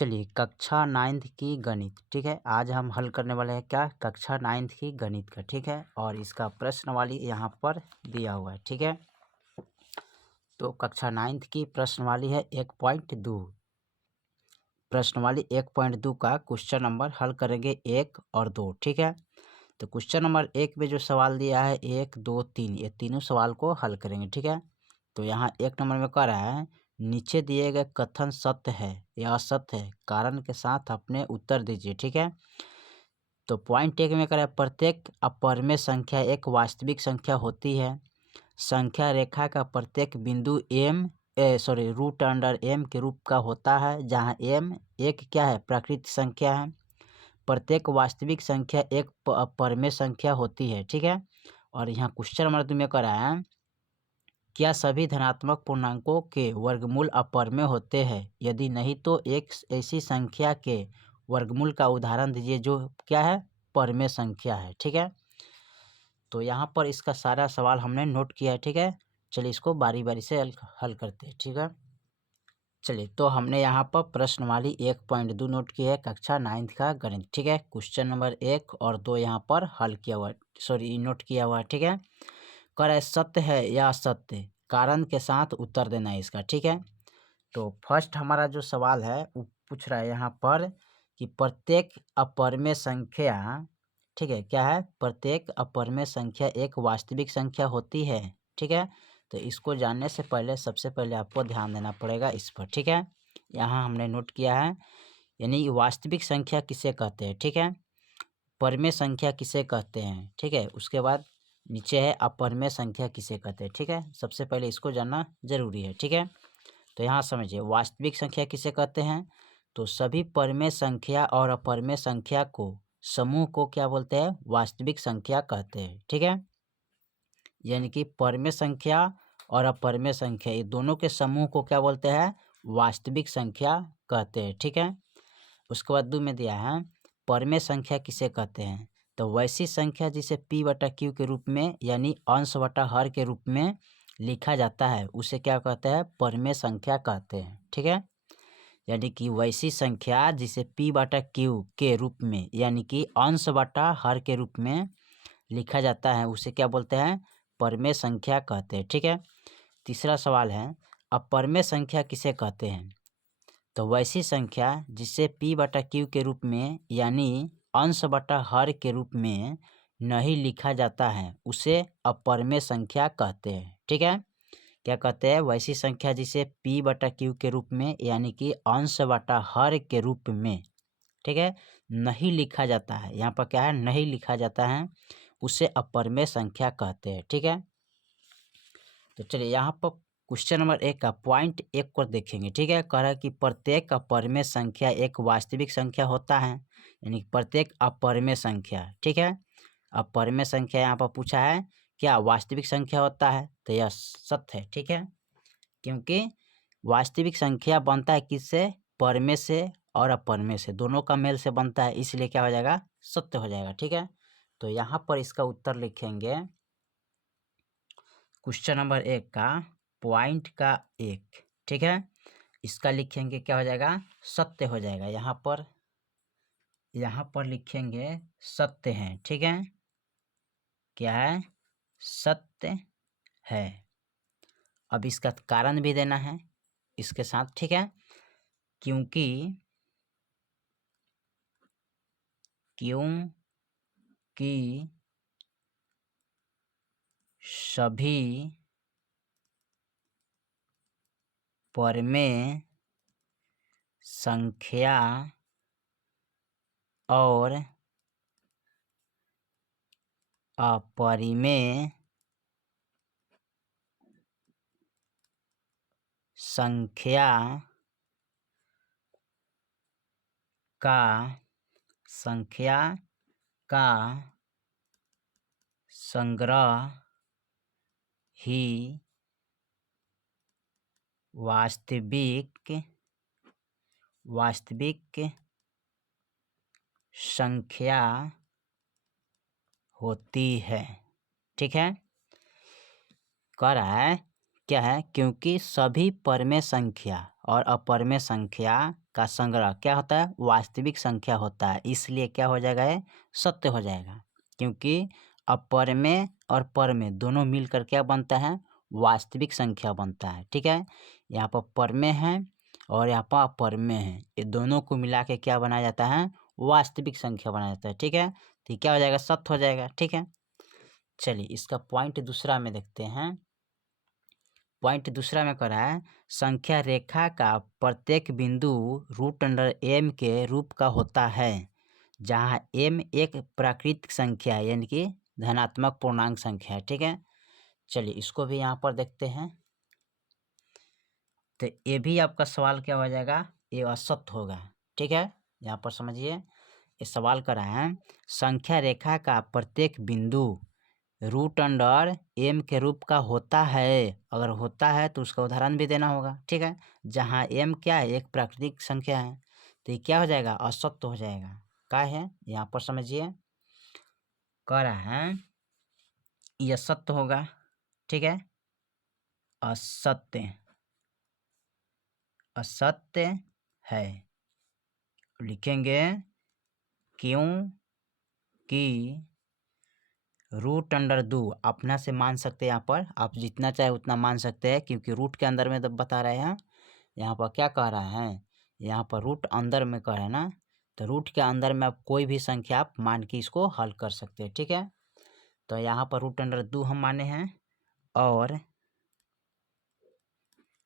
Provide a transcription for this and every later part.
चलिए कक्षा 9th की गणित, ठीक है। आज हम हल करने वाले हैं क्या, कक्षा 9th की गणित का, ठीक है। और इसका प्रश्नवाली यहाँ पर दिया हुआ है, ठीक है। तो कक्षा 9th की प्रश्नवाली है 1.2। प्रश्नवाली 1.2 का क्वेश्चन नंबर हल करेंगे 1 और 2, ठीक है। तो क्वेश्चन नंबर 1 में जो सवाल दिया है 1, 2, 3, ये तीनों सवाल को हल करेंगे, ठीक है। तो यहाँ 1 नंबर में कह रहा है नीचे दिए गए कथन सत्य है या असत्य है, कारण के साथ अपने उत्तर दीजिए, ठीक है। तो पॉइंट 1 में कह रहा है प्रत्येक अपरिमेय संख्या एक वास्तविक संख्या होती है। संख्या रेखा का प्रत्येक बिंदु रूट अंडर एम के रूप का होता है, जहाँ एम एक क्या है, प्राकृतिक संख्या है। प्रत्येक वास्तविक संख्या एक अपरिमेय संख्या होती है, ठीक है। और यहाँ क्वेश्चन नंबर 2 में कह रहा है क्या सभी धनात्मक पूर्णांकों के वर्गमूल अपरिमेय होते हैं, यदि नहीं तो एक ऐसी संख्या के वर्गमूल का उदाहरण दीजिए जो क्या है, परिमेय संख्या है, ठीक है। तो यहाँ पर इसका सारा सवाल हमने नोट किया है, ठीक है। चलिए इसको बारी बारी से हल करते हैं, ठीक है। चलिए तो हमने यहाँ पर प्रश्नवाली 1.2 नोट की है, कक्षा 9th का गणित, ठीक है। क्वेश्चन नंबर 1 और 2 यहाँ पर हल किया हुआ नोट किया हुआ है, ठीक है। कह रहा है सत्य है या असत्य, कारण के साथ उत्तर देना है इसका, ठीक है। तो फर्स्ट हमारा जो सवाल है वो पूछ रहा है यहाँ पर कि प्रत्येक अपरिमेय संख्या, ठीक है, क्या है, प्रत्येक अपरिमेय संख्या एक वास्तविक संख्या होती है, ठीक है। तो इसको जानने से पहले सबसे पहले आपको ध्यान देना पड़ेगा इस पर, ठीक है। यहाँ हमने नोट किया है, यानी वास्तविक संख्या किसे कहते हैं, ठीक है। परिमेय संख्या किसे कहते हैं, ठीक है। उसके बाद नीचे है अपरिमेय संख्या किसे कहते हैं, ठीक है। सबसे पहले इसको जानना जरूरी है, ठीक है। तो यहाँ समझिए वास्तविक संख्या किसे कहते हैं, तो सभी परिमेय संख्या और अपरिमेय संख्या को समूह को क्या बोलते हैं, वास्तविक संख्या कहते हैं, ठीक है। यानी कि परिमेय संख्या और अपरिमेय संख्या ये दोनों के समूह को क्या बोलते हैं, वास्तविक संख्या कहते हैं, ठीक है। उसके बाद 2 में दिया है परिमेय संख्या किसे कहते हैं, तो वैसी संख्या जिसे p/q के रूप में यानी अंश बटा हर के रूप में लिखा जाता है उसे क्या कहते हैं, परिमेय संख्या कहते हैं, ठीक है। यानी कि वैसी संख्या जिसे p/q के रूप में यानी कि अंश बटा हर के रूप में लिखा जाता है उसे क्या बोलते हैं, परिमेय संख्या कहते हैं, ठीक है। तीसरा सवाल है अपरिमेय संख्या किसे कहते हैं, तो वैसी संख्या जिसे p/q के रूप में यानी अंश बटा हर के रूप में नहीं लिखा जाता है उसे अपरिमेय संख्या कहते हैं, ठीक है। क्या कहते हैं, वैसी संख्या जिसे p/q के रूप में यानी कि अंश बटा हर के रूप में, ठीक है, नहीं लिखा जाता है, यहाँ पर क्या है, नहीं लिखा जाता है, उसे अपरिमेय संख्या कहते हैं, ठीक है। तो चलिए यहाँ पर क्वेश्चन नंबर 1 का पॉइंट 1 को देखेंगे, ठीक है। कह रहा है कि प्रत्येक अपरिमेय संख्या एक वास्तविक संख्या होता है, यानी प्रत्येक अपरिमेय संख्या, ठीक है। अपरिमेय संख्या यहाँ पर पूछा है क्या वास्तविक संख्या होता है, तो यह सत्य है, ठीक है। क्योंकि वास्तविक संख्या बनता है किससे, परिमेय से और अपरिमेय से, दोनों का मेल से बनता है, इसलिए क्या हो जाएगा, सत्य हो जाएगा, ठीक है। तो यहाँ पर इसका उत्तर लिखेंगे क्वेश्चन नंबर 1 का पॉइंट का 1, ठीक है। इसका लिखेंगे क्या हो जाएगा, सत्य हो जाएगा, यहाँ पर लिखेंगे सत्य है, ठीक है। क्या है, सत्य है। अब इसका कारण भी देना है इसके साथ, ठीक है। क्योंकि सभी परिमेय संख्या और अपरिमेय संख्या का संग्रह ही वास्तविक संख्या होती है, ठीक है। कह रहा है क्या है, क्योंकि सभी परिमेय संख्या और अपरिमेय संख्या का संग्रह क्या होता है, वास्तविक संख्या होता है, इसलिए क्या हो जाएगा, ये सत्य हो जाएगा। क्योंकि अपरमेय और परमेय दोनों मिलकर क्या बनता है, वास्तविक संख्या बनता है। ठीक है, यहाँ पर परमेय है और यहाँ पर अपरमेय है, ये दोनों को मिला के क्या बनाया जाता है, वास्तविक संख्या बनाया जाता है। ठीक है, तो क्या हो जाएगा, सत्य हो जाएगा। ठीक है, चलिए इसका पॉइंट दूसरा में देखते हैं। पॉइंट दूसरा में करा है, संख्या रेखा का प्रत्येक बिंदु रूट अंडर एम के रूप का होता है, जहाँ एम एक प्राकृतिक संख्या है, यानी कि धनात्मक पूर्णांक संख्या है। ठीक है, चलिए इसको भी यहाँ पर देखते हैं। तो ये भी आपका सवाल क्या हो जाएगा, ये असत्य होगा। ठीक है, यहाँ पर समझिए, ये सवाल करा है, संख्या रेखा का प्रत्येक बिंदु रूट अंडर एम के रूप का होता है। अगर होता है तो उसका उदाहरण भी देना होगा। ठीक है, जहाँ एम क्या है, एक प्राकृतिक संख्या है, तो ये क्या हो जाएगा, असत्य हो जाएगा। क्या है यहाँ पर समझिए, कह रहा है ये असत्य होगा। ठीक है, असत्य, असत्य है, लिखेंगे क्यों कि रूट अंडर दो अपना से मान सकते हैं, यहाँ पर आप जितना चाहे उतना मान सकते हैं, क्योंकि रूट के अंदर में तो बता रहे हैं। यहाँ पर क्या कह रहा है, यहाँ पर रूट अंदर में कह रहे हैं ना, तो रूट के अंदर में आप कोई भी संख्या आप मान के इसको हल कर सकते हैं। ठीक है, तो यहाँ पर रूट अंडर दो हम माने हैं और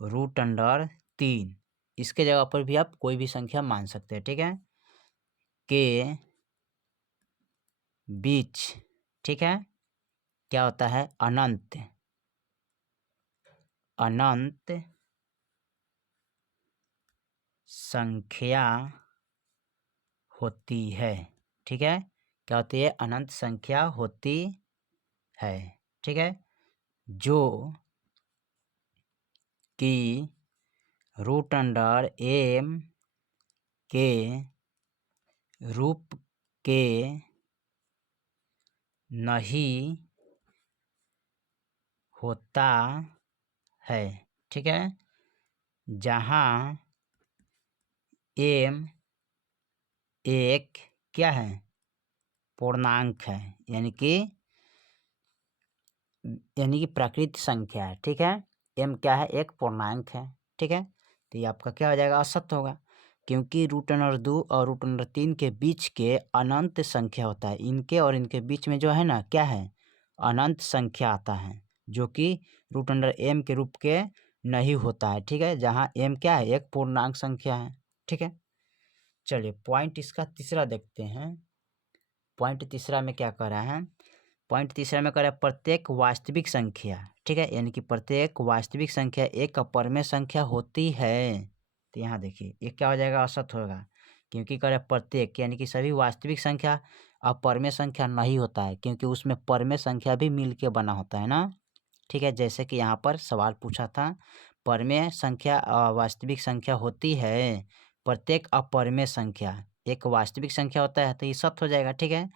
रूट अंडर तीन, इसके जगह पर भी आप कोई भी संख्या मान सकते हैं। ठीक है, के बीच, ठीक है, क्या होता है, अनंत, अनंत संख्या होती है। ठीक है, क्या होती है, अनंत संख्या होती है। ठीक है, जो कि रूट अंडर एम के रूप के नहीं होता है। ठीक है, जहाँ एम एक क्या है, पूर्णांक है, यानी कि प्राकृतिक संख्या है। ठीक है, एम क्या है, एक पूर्णांक है। ठीक है, तो ये आपका क्या हो जाएगा, असत्य होगा, क्योंकि रूट अंडर दो और रूट अंडर तीन के बीच के अनंत संख्या होता है। इनके और इनके बीच में जो है ना, क्या है, अनंत संख्या आता है, जो कि रूट अंडर एम के रूप के नहीं होता है। ठीक है, जहाँ एम क्या है, एक पूर्णांक संख्या है। ठीक है, चलिए पॉइंट इसका तीसरा देखते हैं। पॉइंट तीसरा में क्या कर रहा है, पॉइंट तीसरा में कर रहा है, प्रत्येक वास्तविक संख्या, ठीक है, यानी कि प्रत्येक वास्तविक संख्या एक अपरमेय संख्या होती है। तो यहाँ देखिए ये क्या हो जाएगा, असत्य होगा, क्योंकि कर रहा है प्रत्येक, यानी कि सभी वास्तविक संख्या अपरमेय संख्या नहीं होता है, क्योंकि उसमें परमेय संख्या भी मिल के बना होता है ना। ठीक है, जैसे कि यहाँ पर सवाल पूछा था, परमेय संख्या वास्तविक संख्या होती है, प्रत्येक अपरमेय संख्या एक वास्तविक संख्या होता है, तो ये सत्य हो जाएगा। ठीक है,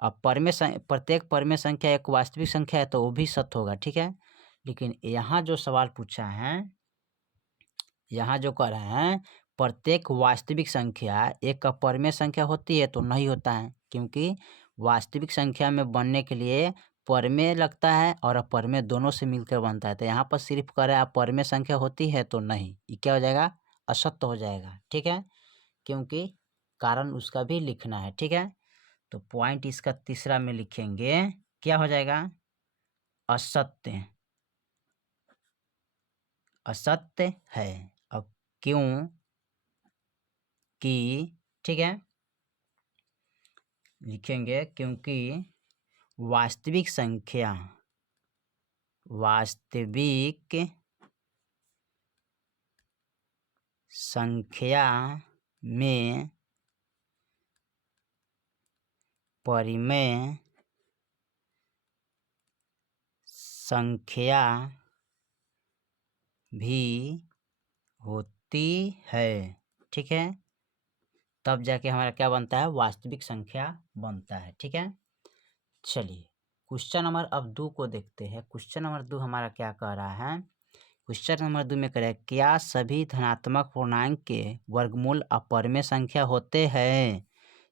अब प्रत्येक परमेय संख्या एक वास्तविक संख्या है, तो वो भी सत्य होगा। ठीक है, लेकिन यहाँ जो सवाल पूछा है, यहाँ जो कह रहे हैं प्रत्येक वास्तविक संख्या एक अपरमेय संख्या होती है, तो नहीं होता है, क्योंकि वास्तविक संख्या में बनने के लिए परमेय लगता है और अपरमेय दोनों से मिलकर बनता है। तो यहाँ पर सिर्फ कह रहा है परमेय संख्या होती है, तो नहीं, ये क्या हो जाएगा, असत्य हो जाएगा। ठीक है, क्योंकि कारण उसका भी लिखना है। ठीक है, तो पॉइंट इसका तीसरा में लिखेंगे, क्या हो जाएगा, असत्य, असत्य है। अब क्यों कि, ठीक है, लिखेंगे क्योंकि वास्तविक संख्या, वास्तविक संख्या में परिमेय संख्या भी होती है। ठीक है, तब जाके हमारा क्या बनता है, वास्तविक संख्या बनता है। ठीक है, चलिए क्वेश्चन नंबर अब 2 को देखते हैं। क्वेश्चन नंबर 2 हमारा क्या कह रहा है क्वेश्चन नंबर 2 में करें, क्या सभी धनात्मक पूर्णांक के वर्गमूल अपरिमेय संख्या होते हैं?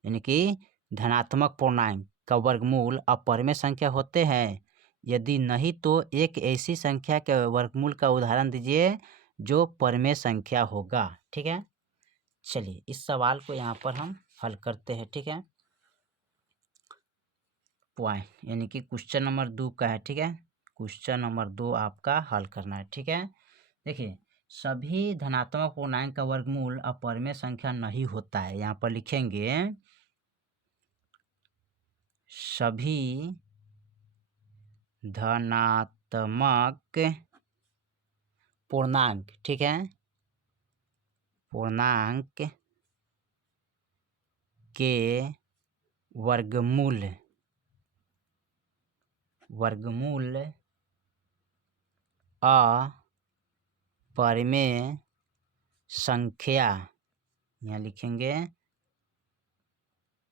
यानी कि धनात्मक पूर्णांक का वर्गमूल अपरिमेय संख्या होते हैं? यदि नहीं तो एक ऐसी संख्या के वर्गमूल का उदाहरण दीजिए जो परिमेय संख्या होगा। ठीक है, चलिए इस सवाल को यहाँ पर हम हल करते हैं। ठीक है, पॉइंट यानी कि क्वेश्चन नंबर 2 का है। ठीक है, क्वेश्चन नंबर 2 आपका हल करना है। ठीक है, देखिए सभी धनात्मक पूर्णांक का वर्गमूल अपरिमेय संख्या नहीं होता है। यहाँ पर लिखेंगे सभी धनात्मक पूर्णांक, ठीक है, पूर्णांक के वर्गमूल अपरिमेय संख्या, यहाँ लिखेंगे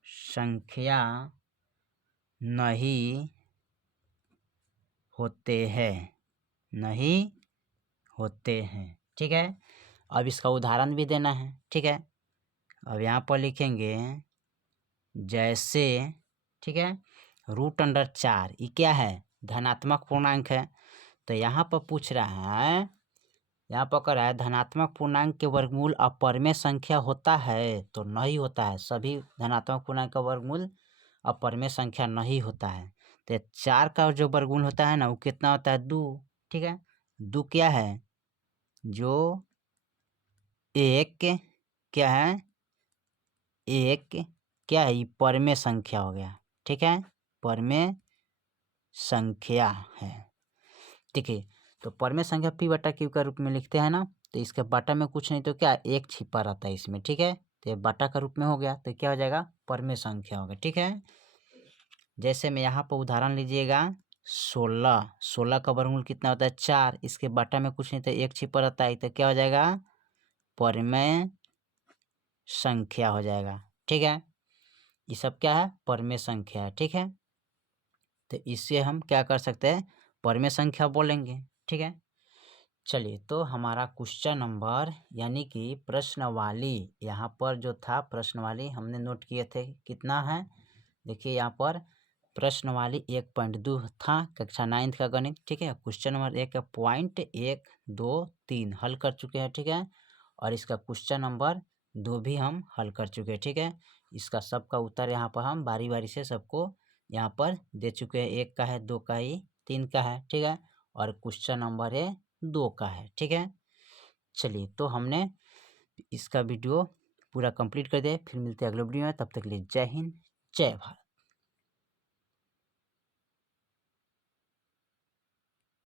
संख्या नहीं होते हैं। ठीक है, अब इसका उदाहरण भी देना है। ठीक है, अब यहाँ पर लिखेंगे जैसे, ठीक है, √4 ये क्या है? धनात्मक पूर्णांक है। तो यहाँ पर पूछ रहा है, यहाँ पर कह रहा है धनात्मक पूर्णांक के वर्गमूल अपरिमेय संख्या होता है? तो नहीं होता है। सभी धनात्मक पूर्णांक का वर्गमूल अपरिमेय संख्या नहीं होता है। तो 4 का जो वर्गमूल होता है ना, वो कितना होता है? 2। ठीक है, 2 क्या है? जो एक क्या है? एक क्या है? ये परिमेय संख्या हो गया। ठीक है, परिमेय संख्या है। देखिए, तो परिमेय संख्या p/q का रूप में लिखते हैं ना, तो इसके बटा में कुछ नहीं तो क्या, एक छिपा रहता है इसमें। ठीक है, तो ये बटा का रूप में हो गया, तो क्या हो जाएगा? परिमेय संख्या हो गया। ठीक है, जैसे में यहाँ पर उदाहरण लीजिएगा 16 का वर्गमूल कितना होता है? 4। इसके बटा में कुछ नहीं तो एक छिपा रहता है, तो क्या हो जाएगा? परिमेय संख्या हो जाएगा। ठीक है, ये सब क्या है? परिमेय संख्या है। ठीक है, तो इससे हम क्या कर सकते हैं? परिमेय संख्या बोलेंगे। ठीक है, चलिए तो हमारा क्वेश्चन नंबर यानी कि प्रश्नवाली, यहाँ पर जो था प्रश्नवाली हमने नोट किए थे, कितना है? देखिए यहाँ पर प्रश्नवाली 1.2 था, कक्षा 9 का गणित। ठीक है, क्वेश्चन नंबर 1 का पॉइंट 1, 2, 3 हल कर चुके हैं। ठीक है, और इसका क्वेश्चन नंबर 2 भी हम हल कर चुके हैं। ठीक है, इसका सबका उत्तर यहाँ पर हम बारी बारी से सबको यहाँ पर दे चुके हैं। 1 का है, 2 का है, 3 का है। ठीक है, और क्वेश्चन नंबर 2 का है। ठीक है, चलिए तो हमने इसका वीडियो पूरा कंप्लीट कर दिया। फिर मिलते हैं अगले वीडियो में, तब तक के लिए जय हिंद, जय भारत।